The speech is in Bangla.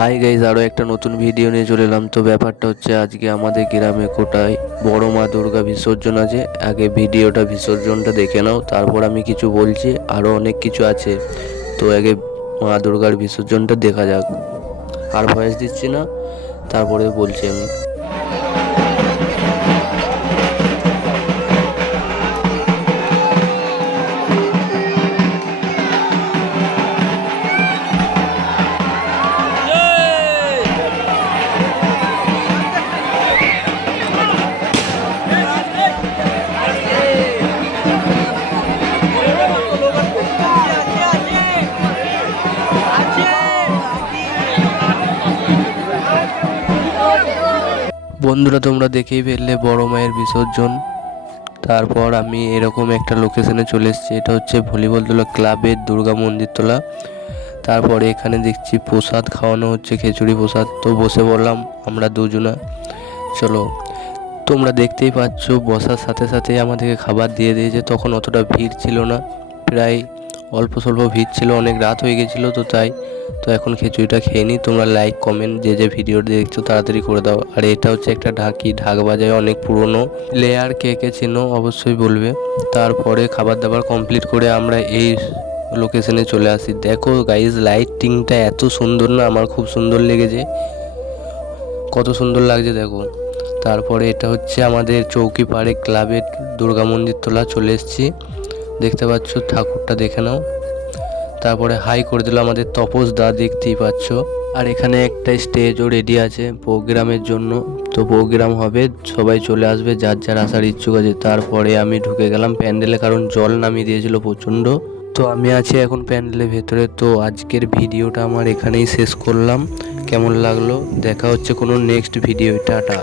হাই গাইজ, আরও একটা নতুন ভিডিও নিয়ে চলে এলাম। তো ব্যাপারটা হচ্ছে আজকে আমাদের গ্রামে কোটায় বড় মা দুর্গা বিসর্জন আছে। আগে ভিডিওটা বিসর্জনটা দেখে নাও, তারপর আমি কিছু বলছি। আরও অনেক কিছু আছে, তো আগে মা দুর্গার বিসর্জনটা দেখা যাক। আর ভয়েস দিচ্ছি না, তারপরে বলছি আমি। বন্ধুরা, তোমরা দেখেই ফেললে বড় মায়ের বিসর্জন। তারপর আমি এরকম একটা লোকেশনে চলে এসেছি। এটা হচ্ছে ভলিবল তোলা ক্লাবের দুর্গা মন্দির তোলা। তারপরে এখানে দেখছি প্রসাদ খাওয়ানো হচ্ছে, খিচুড়ি প্রসাদ। তো বসে বললাম আমরা দুজনা। চলো, তোমরা দেখতেই পাচ্ছ বসার সাথে সাথে আমাদেরকে খাবার দিয়ে দিয়েছে। তখন অতটা ভিড় ছিল না, প্রায় অল্প স্বল্প ভিড় ছিল, অনেক রাত হয়ে গেছিলো তো তাই। তো এখন খিচুড়িটা খেয়ে নিই। তোমরা লাইক কমেন্ট যে ভিডিওটা দেখছো তাড়াতাড়ি করে দাও। আর এটা হচ্ছে একটা ঢাক বাজায়, অনেক পুরনো লেয়ার। কে কে চেনো অবশ্যই বলবে। তারপরে খাবার দাবার কমপ্লিট করে আমরা এই লোকেশনে চলে আসি। দেখো গাইজ, লাইটিংটা এত সুন্দর না, আমার খুব সুন্দর লেগেছে। কত সুন্দর লাগছে দেখো। তারপরে এটা হচ্ছে আমাদের চৌকি পাড়ে ক্লাবের দুর্গা মন্দির তোলা। চলে এসেছি, দেখতে পাচ্ছ, ঠাকুরটা দেখে নাও। তারপরে হাই করে দিল আমাদের তপস দা, দেখতেই পাচ্ছ। আর এখানে একটা স্টেজও রেডি আছে প্রোগ্রামের জন্য। তো প্রোগ্রাম হবে, সবাই চলে আসবে, যার যার আসার ইচ্ছুক আছে। তারপরে আমি ঢুকে গেলাম প্যান্ডেলে, কারণ জল নামিয়ে দিয়েছিল প্রচণ্ড। তো আমি আছি এখন প্যান্ডেলের ভেতরে। তো আজকের ভিডিওটা আমার এখানেই শেষ করলাম। কেমন লাগলো দেখা হচ্ছে কোনো নেক্সট ভিডিও। টাটা।